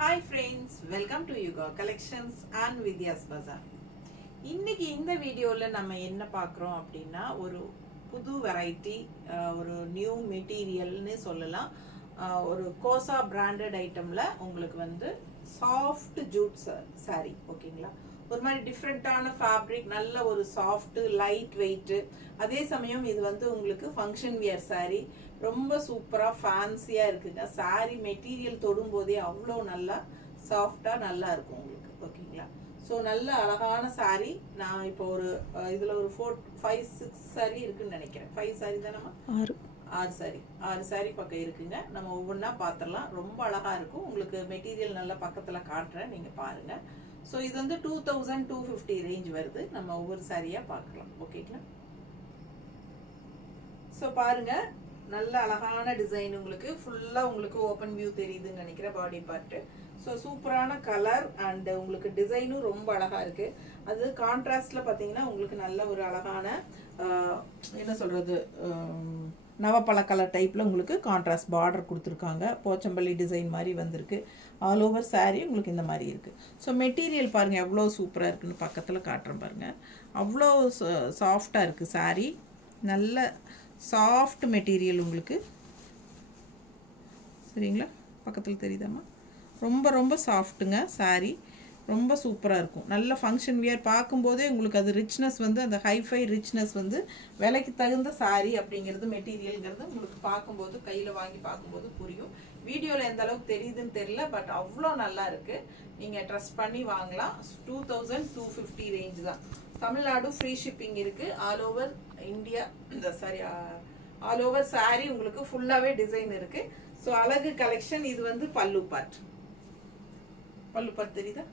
Hi friends, welcome to Yuga Collections and Vidya's Bazaar. இன்னைக்கு இந்த வீடியோல நம்ம என்ன பார்க்கறோம் அப்படினா ஒரு புது வெரைட்டி ஒரு நியூ மெட்டீரியல்னு சொல்லலாம். ஒரு கோசா பிராண்டட் ஐட்டம்ல உங்களுக்கு வந்து சாஃப்ட் ஜூட் saree ஓகேங்களா. ஒரு மாதிரி டிஃபரண்டான ஃபேப்ரிக், நல்ல ஒரு சாஃப்ட் லைட் வெயிட். அதே சமயம் இது வந்து உங்களுக்கு ஃபங்க்ஷன் வியர் saree. ரொம்ப சூப்பரா ஃபேன்சியா இருக்குங்க. saree மெட்டீரியல் தொடும்போதே அவ்வளோ நல்லா சாஃப்டா நல்லா இருக்கும் உங்களுக்கு ஓகேங்களா. ஸோ நல்ல அழகான saree. நான் இப்போ ஒரு இதுல ஒரு 4-5-6 saree இருக்குன்னு நினைக்கிறேன். 5 saree தானம்மா? 6 saree பக்கம் இருக்குங்க. நம்ம ஒவ்வொன்றா பார்த்துடலாம். ரொம்ப அழகா இருக்கும். உங்களுக்கு மெட்டீரியல் நல்லா பக்கத்துல காட்டுறேன், நீங்க பாருங்க. ஸோ இது வந்து 2250 ரேஞ்ச் வருது. நம்ம ஒவ்வொரு சாரியா பார்க்கலாம் ஓகேங்களா. ஸோ பாருங்க, நல்ல அழகான டிசைன். உங்களுக்கு ஃபுல்லா உங்களுக்கு ஓப்பன் வியூ தெரியுதுன்னு நினைக்கிற பாடி பார்ட். ஸோ சூப்பரான கலர் அண்ட் உங்களுக்கு டிசைனும் ரொம்ப அழகா இருக்கு. அது கான்ட்ராஸ்ட்ல பாத்தீங்கன்னா உங்களுக்கு நல்ல ஒரு அழகான என்ன சொல்றது, நவப்பழ கலர் டைப்ல உங்களுக்கு கான்ட்ராஸ்ட் பார்டர் கொடுத்துருக்காங்க. போச்சம்பள்ளி டிசைன் மாதிரி வந்திருக்கு. ஆல் ஓவர் saree உங்களுக்கு இந்த மாதிரி இருக்கு. ஸோ மெட்டீரியல் பாருங்க எவ்வளோ சூப்பராக இருக்குன்னு பக்கத்தில் காட்டுறேன் பாருங்க. அவ்வளோ சாஃப்டாக இருக்கு saree. நல்ல சாஃப்ட் மெட்டீரியல் உங்களுக்கு, சரிங்களா? பக்கத்தில் தெரியுதாம்மா? ரொம்ப ரொம்ப சாஃப்ட்டுங்க saree. ரொம்ப சூப்பராக இருக்கும். நல்ல ஃபங்க்ஷன் வியர் பார்க்கும்போதே உங்களுக்கு அது ரிச்னஸ் வந்து, அந்த ஹைஃபை ரிச்னஸ் வந்து விலைக்கு தகுந்த saree அப்படிங்கிறது மெட்டீரியல்ங்கிறது உங்களுக்கு பார்க்கும்போது, கையில் வாங்கி பார்க்கும்போது புரியும். வீடியோவில் எந்த அளவுக்கு தெரியுதுன்னு தெரியல, பட் அவ்வளோ நல்லா இருக்கு. நீங்கள் ட்ரஸ்ட் பண்ணி வாங்கலாம். 2250 ரேஞ்ச் தான். தமிழ்நாடு ஃப்ரீ ஷிப்பிங் இருக்கு. ஆல் ஓவர் இந்தியா, இந்த சாரி ஆல் ஓவர் saree உங்களுக்கு ஃபுல்லாகவே டிசைன் இருக்கு. ஸோ அழகு கலெக்ஷன். இது வந்து பல்லு பார்ட். பல்லு பார்ட் தெரியுதா?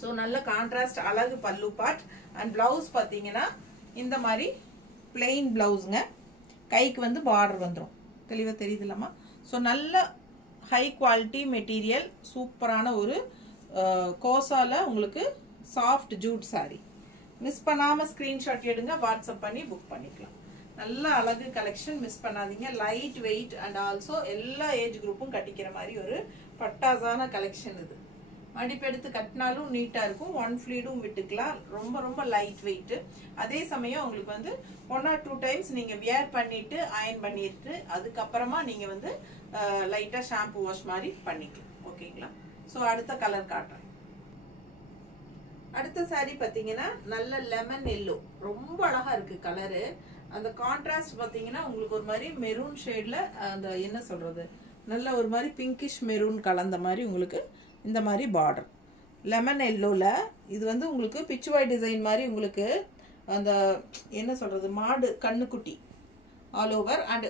ஸோ நல்ல கான்ட்ராஸ்ட் அழகு பல்லு பார்ட். அண்ட் பிளவுஸ் பார்த்தீங்கன்னா இந்த மாதிரி பிளெயின் பிளவுஸுங்க. கைக்கு வந்து பார்டர் வந்துடும். தெளிவாக தெரியுதுல்லம்மா? ஸோ நல்ல ஹை குவாலிட்டி மெட்டீரியல், சூப்பரான ஒரு கோசால உங்களுக்கு சாஃப்ட் ஜூட் saree. மிஸ் பண்ணாமல் ஸ்க்ரீன்ஷாட் எடுங்க, வாட்ஸ்அப் பண்ணி புக் பண்ணிக்கலாம். நல்ல அழகு கலெக்ஷன், மிஸ் பண்ணாதீங்க. லைட் வெயிட் அண்ட் ஆல்சோ எல்லா ஏஜ் குரூப்பும் கட்டிக்கிற மாதிரி ஒரு பட்டாசான கலெக்ஷன் இது. மடிப்பெடுத்து கட்டினாலும் நீட்டாக இருக்கும். 1 ஃப்ளீடும் விட்டுக்கலாம். ரொம்ப ரொம்ப லைட் வெயிட். அதே சமயம் உங்களுக்கு வந்து 1 or 2 டைம்ஸ் நீங்கள் வியர் பண்ணிட்டு அயன் பண்ணிட்டு அதுக்கப்புறமா நீங்கள் வந்து லைட்டாக ஷாம்பு வாஷ் மாதிரி பண்ணிக்கலாம் ஓகேங்களா. ஸோ அடுத்த கலர் காட்டுறேன். அடுத்த saree பார்த்தீங்கன்னா நல்ல லெமன் எல்லோ. ரொம்ப அழகா இருக்கு கலரு. அந்த கான்ட்ராஸ்ட் பார்த்தீங்கன்னா உங்களுக்கு ஒரு மாதிரி மெரூன் ஷேட்ல, அந்த என்ன சொல்றது, நல்ல ஒரு மாதிரி பிங்கிஷ் மெரூன் கலந்த மாதிரி உங்களுக்கு இந்த மாதிரி பார்டர். லெமன் எல்லோல இது வந்து உங்களுக்கு பிச்சுவாய் டிசைன் மாதிரி உங்களுக்கு அந்த என்ன சொல்றது, மாடு கண்ணுக்குட்டி ஆல் ஓவர். அண்ட்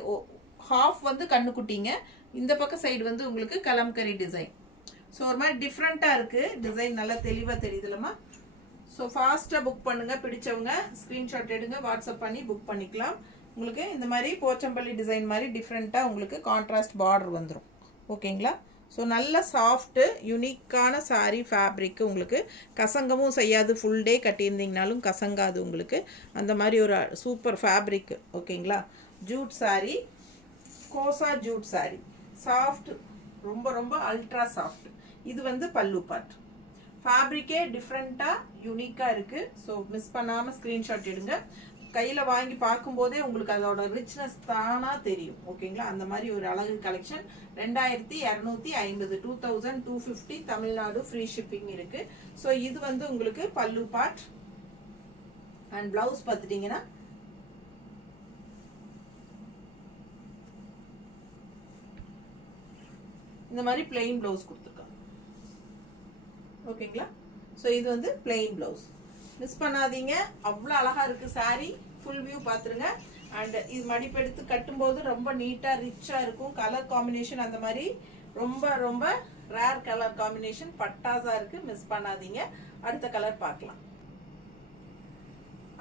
ஹாஃப் வந்து கண்ணுக்குட்டிங்க. இந்த பக்கம் சைடு வந்து உங்களுக்கு கலம்கரி டிசைன். ஸோ ஒரு மாதிரி டிஃப்ரெண்டா இருக்கு டிசைன். நல்லா தெளிவா தெரியுதுலமா? ஸோ ஃபாஸ்டா புக் பண்ணுங்க. பிடிச்சவங்க ஸ்கிரீன்ஷாட் எடுங்க, வாட்ஸ்அப் பண்ணி புக் பண்ணிக்கலாம். உங்களுக்கு இந்த மாதிரி போச்சம்பள்ளி டிசைன் மாதிரி டிஃப்ரெண்டா உங்களுக்கு கான்ட்ராஸ்ட் பார்டர் வந்துடும் ஓகேங்களா. ஸோ நல்ல சாஃப்ட் யூனிக்கான saree ஃபேப்ரிக். உங்களுக்கு கசங்கமும் செய்யாது. ஃபுல் டே கட்டியிருந்தீங்கனாலும் கசங்காது உங்களுக்கு. அந்த மாதிரி ஒரு சூப்பர் ஃபேப்ரிக் ஓகேங்களா. Jute saree, kosa jute saree. Soft, ரொம்ப ரொம்ப அல்ட்ரா சாஃப்ட். இது வந்து பல்லு பார்ட். ஃபேப்ரிக்கே டிஃப்ரெண்டா யூனிக்கா இருக்கு. ஸோ மிஸ் பண்ணாம ஸ்கிரீன்ஷாட் எடுங்க. கையில வாங்கி பார்க்கும்போதே உங்களுக்கு அதோட ரிச்னஸ் தானா தெரியும் ஓகேங்களா. அந்த மாதிரி ஒரு அழகு கலெக்ஷன். 2250, 2250 தமிழ்நாடு ஃப்ரீ ஷிப்பிங் இருக்கு. ஸோ இது வந்து உங்களுக்கு பல்லு பார்ட். அண்ட் பிளவுஸ் பார்த்துட்டீங்கன்னா இந்த மாதிரி பிளெயின் பிளவுஸ் கொடுத்துருக்காங்க ஓகேங்களா. ஸோ இது வந்து பிளெயின் பிளவுஸ். மிஸ் பண்ணாதீங்க. அவ்வளோ அழகா இருக்கு saree. ஃபுல் வியூ பார்த்துருங்க. அண்ட் இது மடிப்பெடுத்து கட்டும்போது ரொம்ப நீட்டா ரிச்சா இருக்கும். கலர் காம்பினேஷன் அந்த மாதிரி ரொம்ப ரொம்ப ரேர் கலர் காம்பினேஷன், பட்டாசா இருக்கு. மிஸ் பண்ணாதீங்க. அடுத்த கலர் பார்க்கலாம்.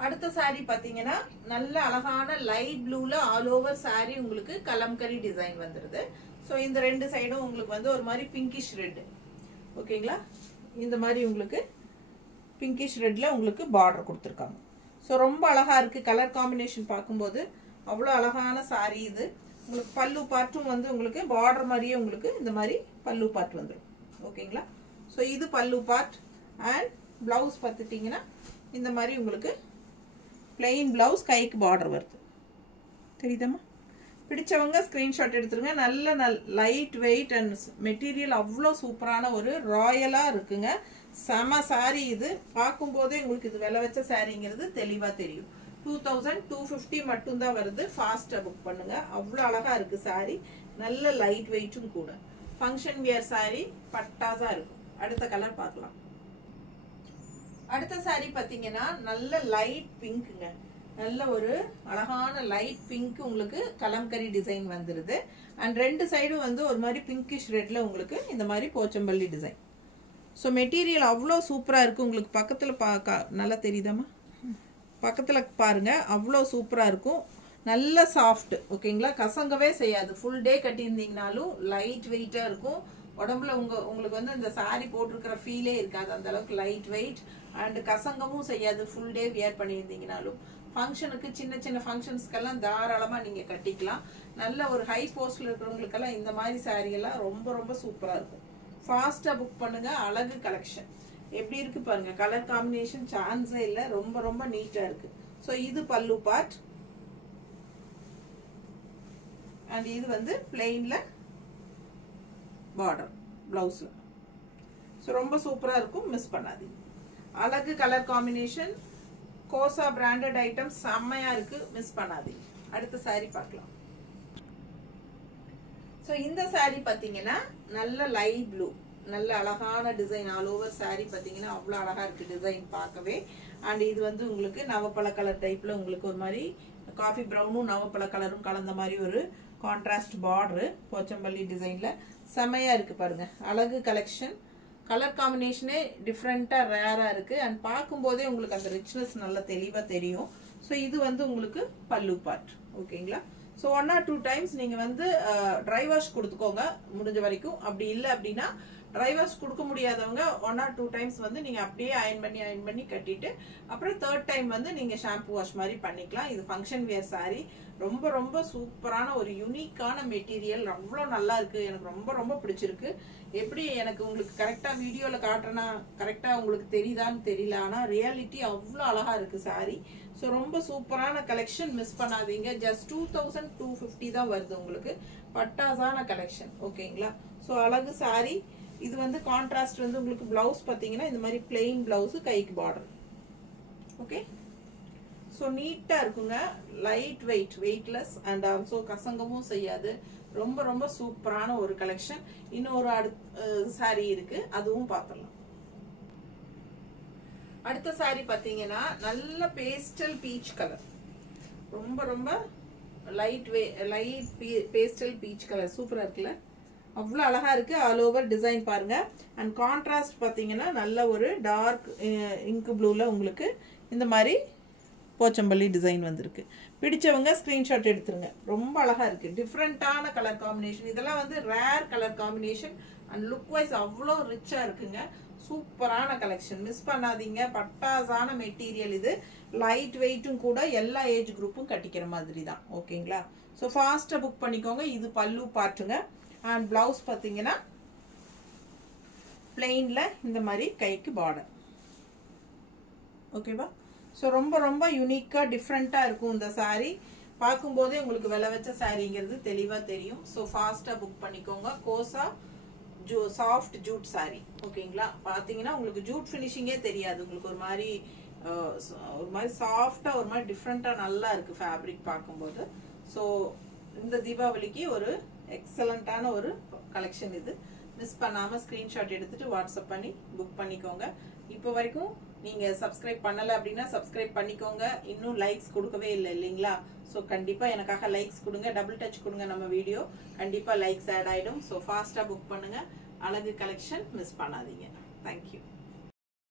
அடுத்த saree பார்த்தீங்கன்னா நல்ல அழகான லைட் ப்ளூல ஆல் ஓவர் saree உங்களுக்கு கலம்கரி டிசைன் வந்துருது. ஸோ இந்த ரெண்டு சைடும் உங்களுக்கு வந்து ஒரு மாதிரி பிங்கிஷ் ரெட் ஓகேங்களா. இந்த மாதிரி உங்களுக்கு பிங்கிஷ் ரெட்ல உங்களுக்கு பார்டர் கொடுத்துருக்காங்க. ஸோ ரொம்ப அழகா இருக்கு. கலர் காம்பினேஷன் பார்க்கும்போது அவ்வளோ அழகான saree இது. உங்களுக்கு பல்லு பார்ட்டும் வந்து உங்களுக்கு பார்டர் மாதிரியே உங்களுக்கு இந்த மாதிரி பல்லு பார்ட் வந்துடும் ஓகேங்களா. ஸோ இது பல்லு பார்ட். அண்ட் ப்ளவுஸ் பார்த்துட்டிங்கன்னா இந்த மாதிரி உங்களுக்கு பிளெயின் ப்ளவுஸ், கைக்கு பார்டர் வருது. தெரியுதாம்மா? பிடிச்சவங்க ஸ்க்ரீன்ஷாட் எடுத்துருங்க. நல்ல லைட் வெயிட் அண்ட் மெட்டீரியல் அவ்வளோ சூப்பரான ஒரு ராயலாக இருக்குங்க. செம சாரீ இது. பார்க்கும்போதே உங்களுக்கு இது விலை வச்ச சாரீங்கிறது தெளிவாக தெரியும். 2250 மட்டும்தான் வருது. ஃபாஸ்ட்டாக புக் பண்ணுங்க. அவ்வளோ அழகாக இருக்குது சாரீ. நல்ல லைட் வெயிட்டும் கூட. ஃபங்க்ஷன் வியர் சாரீ பட்டாஸாக இருக்கும். அடுத்த கலர் பார்க்கலாம். அடுத்த சாரீ பார்த்தீங்கன்னா நல்ல லைட் பிங்க்குங்க. நல்ல ஒரு அழகான லைட் பிங்க் உங்களுக்கு கலம்கரி டிசைன் வந்துருது. அண்ட் ரெண்டு சைடும் வந்து ஒரு மாதிரி பிங்கிஷ் ரெட்ல உங்களுக்கு இந்த மாதிரி போச்சம்பள்ளி டிசைன். ஸோ மெட்டீரியல் அவ்வளோ சூப்பராக இருக்குது. உங்களுக்கு பக்கத்தில் நல்லா தெரியுதாம்மா? பக்கத்தில் பாருங்க, அவ்வளோ சூப்பராக இருக்கும். நல்ல சாஃப்ட். ஓகேங்களா, கசங்கவே செய்யாது. ஃபுல் டே கட்டியிருந்தீங்கனாலும் லைட் வெயிட்டாக இருக்கும். உடம்புல உங்களுக்கு வந்து இந்த சாரி போட்டிருக்கிற ஃபீலே இருக்காது. அந்த அளவுக்கு லைட் வெயிட் அண்ட் கசங்கமும் செய்யாது. ஃபுல் டே வியர் பண்ணியிருந்தீங்கனாலும் ஃபங்க்ஷனுக்கு சின்ன சின்ன ஃபங்க்ஷன்ஸ்க்கெல்லாம் தாராளமாக நீங்கள் கட்டிக்கலாம். நல்ல ஒரு ஹை போஸ்டில் இருக்கிறவங்களுக்கெல்லாம் இந்த மாதிரி சாரீ எல்லாம் ரொம்ப ரொம்ப சூப்பராக இருக்கும். ஃபாஸ்ட்டாக புக் பண்ணுங்க. அழகு கலெக்ஷன் எப்படி இருக்கு பாருங்க. கலர் காம்பினேஷன் சான்ஸே இல்லை. ரொம்ப ரொம்ப நீட்டாக இருக்கு. ஸோ இது பல்லு பார்ட். அண்ட் இது வந்து பிளெயின்ல பார்டர் பிளவுஸ்ல. ஸோ ரொம்ப சூப்பராக இருக்கும். மிஸ் பண்ணாதீங்க. அழகு colour combination. Kosa branded item செம்மையா இருக்கு. மிஸ் பண்ணாதீங்க. அடுத்த சாரி பார்க்கலாம். ஸோ இந்த சாரி பார்த்தீங்கன்னா நல்ல லைட் ப்ளூ, நல்ல அழகான டிசைன். ஆல் ஓவர் சாரி பார்த்தீங்கன்னா அவ்வளோ அழகா இருக்கு டிசைன் பார்க்கவே. அண்ட் இது வந்து உங்களுக்கு நவப்பழ கலர் டைப்ல உங்களுக்கு ஒரு மாதிரி காஃபி ப்ரௌனும் நவப்பழ கலரும் கலந்த மாதிரி ஒரு கான்ட்ராஸ்ட் பார்டரு போச்சம்பள்ளி டிசைன்ல செமையா இருக்கு பாருங்க. அழகு கலெக்ஷன். கலர் காம்பினேஷனே டிஃப்ரெண்ட்டாக ரேராக இருக்குது. அண்ட் பார்க்கும்போதே உங்களுக்கு அந்த ரிச்னஸ் நல்லா தெளிவாக தெரியும். ஸோ இது வந்து உங்களுக்கு பல்லு பார்ட். ஓகேங்களா. ஸோ 1 or 2 டைம்ஸ் நீங்கள் வந்து ட்ரை வாஷ் கொடுத்துக்கோங்க முடிஞ்ச வரைக்கும். அப்படி இல்லை அப்படின்னா ட்ரை வாஷ் கொடுக்க முடியாதவங்க 1 or 2 டைம்ஸ் வந்து நீங்கள் அப்படியே அயன் பண்ணி கட்டிட்டு அப்புறம் 3rd டைம் வந்து நீங்கள் ஷாம்பு வாஷ் மாதிரி பண்ணிக்கலாம். இது ஃபங்க்ஷன் வியர் சாரீ. ரொம்ப ரொம்ப சூப்பரான ஒரு யூனிக்கான மெட்டீரியல். அவ்வளோ நல்லா இருக்கு. எனக்கு ரொம்ப ரொம்ப பிடிச்சிருக்கு. எப்படி எனக்கு உங்களுக்கு கரெக்டாக வீடியோவில் காட்டுறேன்னா கரெக்டாக உங்களுக்கு தெரியுதான்னு தெரியல. ஆனால் ரியாலிட்டி அவ்வளோ அழகா இருக்கு சாரீ. ஸோ ரொம்ப சூப்பரான கலெக்ஷன். மிஸ் பண்ணாதீங்க. ஜஸ்ட் 2250 தான் வருது உங்களுக்கு. பட்டாசான கலெக்ஷன். ஓகேங்களா. ஸோ அழகு சாரீ. இது வந்து கான்ட்ராஸ்ட் வந்து உங்களுக்கு பிளவுஸ் பார்த்தீங்கன்னா இந்த மாதிரி பிளெயின் பிளவுஸ், கைக்கு பார்டர். ஓகே. ஸோ நீட்டாக இருக்குங்க. Light weight, weightless and also கசங்கமும் செய்யாது. ரொம்ப ரொம்ப சூப்பரான ஒரு கலெக்ஷன். இன்னொரு சாரீ இருக்கு, அதுவும் பார்த்துடலாம். அடுத்த சாரீ பார்த்தீங்கன்னா நல்ல பேஸ்டல் பீச் கலர். ரொம்ப ரொம்ப லைட் பேஸ்டல் பீச் கலர். சூப்பராக இருக்குல்ல. அவ்வளோ அழகா இருக்கு. ஆல் ஓவர் டிசைன் பாருங்க. அண்ட் கான்ட்ராஸ்ட் பார்த்தீங்கன்னா நல்ல ஒரு டார்க் இங்க் ப்ளூல உங்களுக்கு இந்த மாதிரி போச்சம்பள்ளி டிசைன் வந்திருக்கு. பிடிச்சவங்க ஸ்கிரீன்ஷாட் எடுத்துருங்க. ரொம்ப அழகா இருக்கு. டிஃப்ரெண்டான கலர் காம்பினேஷன். இதெல்லாம் வந்து rare colour combination and look wise அவ்வளோ ரிச்சா இருக்குங்க. சூப்பரான கலெக்ஷன். மிஸ் பண்ணாதீங்க. பட்டாசான மெட்டீரியல். இது லைட் வெயிட்டும் கூட. எல்லா ஏஜ் குரூப்பும் கட்டிக்கிற மாதிரி தான். ஓகேங்களா. ஸோ ஃபாஸ்ட்டாக புக் பண்ணிக்கோங்க. இது பல்லு பார்ட்டுங்க. அண்ட் பிளவுஸ் பார்த்தீங்கன்னா பிளெயின்ல இந்த மாதிரி கைக்கு பார்டர். ஓகேவா. ஸோ ரொம்ப ரொம்ப யூனிக்காக டிஃப்ரெண்ட்டாக இருக்கும் இந்த சாரீ. பார்க்கும்போதே உங்களுக்கு விலை வச்ச சாரீங்கிறது தெளிவாக தெரியும். ஸோ ஃபாஸ்ட்டாக புக் பண்ணிக்கோங்க. Kosa soft Jude sari. ஓகேங்களா. பார்த்தீங்கன்னா உங்களுக்கு ஜூட் ஃபினிஷிங்கே தெரியாது. உங்களுக்கு ஒரு மாதிரி சாஃப்டாக ஒரு மாதிரி டிஃப்ரெண்ட்டாக நல்லா இருக்குது ஃபேப்ரிக் பார்க்கும்போது. ஸோ இந்த தீபாவளிக்கு ஒரு எக்ஸலண்ட்டான ஒரு கலெக்ஷன் இது. மிஸ் பண்ணாமல் ஸ்க்ரீன்ஷாட் எடுத்துட்டு வாட்ஸ்அப் பண்ணி புக் பண்ணிக்கோங்க. இப்போ வரைக்கும் நீங்கள் சப்ஸ்கிரைப் பண்ணலை அப்படின்னா சப்ஸ்கிரைப் பண்ணிக்கோங்க. இன்னும் லைக்ஸ் கொடுக்கவே இல்லை இல்லைங்களா. ஸோ கண்டிப்பாக எனக்காக லைக்ஸ் கொடுங்க. டபுள் டச் கொடுங்க. நம்ம வீடியோ கண்டிப்பாக லைக்ஸ் ஆட் ஆகிடும். ஸோ ஃபாஸ்ட்டாக புக் பண்ணுங்கள். அழகு கலெக்ஷன் மிஸ் பண்ணாதீங்க. தேங்க்யூ.